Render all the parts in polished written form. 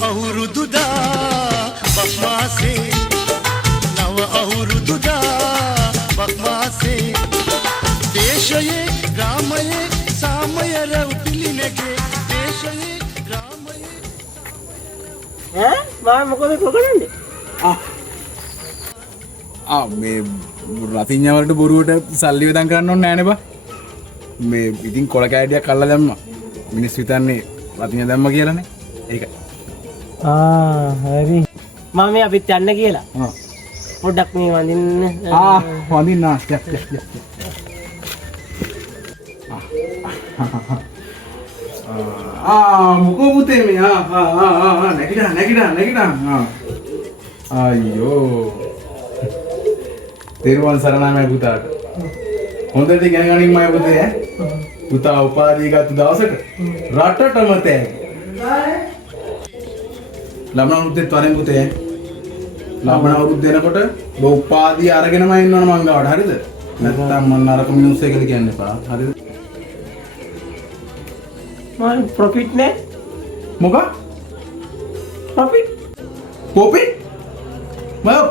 අවුරුදුදා බක්මාසේ නව අවුරුදුදා බක්මාසේ දේශයේ ග්‍රාමයේ සාමය රැව් පිළිනගේ දේශයේ ග්‍රාමයේ ඈ මොකද කරන්නේ මේ රතිඤ්ඤා වලට බොරුවට සල්ලි වෙදන් කරන්න ඕනේ නෑනේ බා මේ ඉතින් කොල කෑඩියක් අල්ලලා දැම්මා මිනිස් හිතන්නේ රතිඤ්ඤා දැම්ම කියලානේ ඒකයි හරි මම මේ අපිත් යන්න කියලා පොඩ්ඩක් මේ වඳින්න වඳින්න මොකෝ පුතේ මේ නැගිටා අයියෝ තෙරුවන් සරණයි පුතාට හොඳට ඉගෙන ගනින් මම පුතේ පුතා උපාධිය ගත්ත දවසට රටටම තෑගි ලබන අවුරුද්දේ වරෙන් පුතේ ලබන අවුරුද්ද දෙනකොට ඔබ උපාධිය අරගෙනම ඉන්නවනේ මං ගාවට හරිද නැත්නම් මම නරක මිනිස්සු කියලා කියන්න එපා හරිද මම ප්‍රොෆිට් නේ මොකක් ප්‍රොෆිට්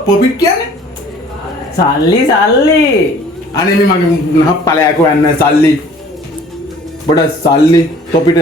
ප්‍රොෆිට් කියන්නේ සල්ලි අනේ මේ මගේ නහ පළයක යන්න සල්ලි පොඩ සල්ලි ප්‍රොෆිට්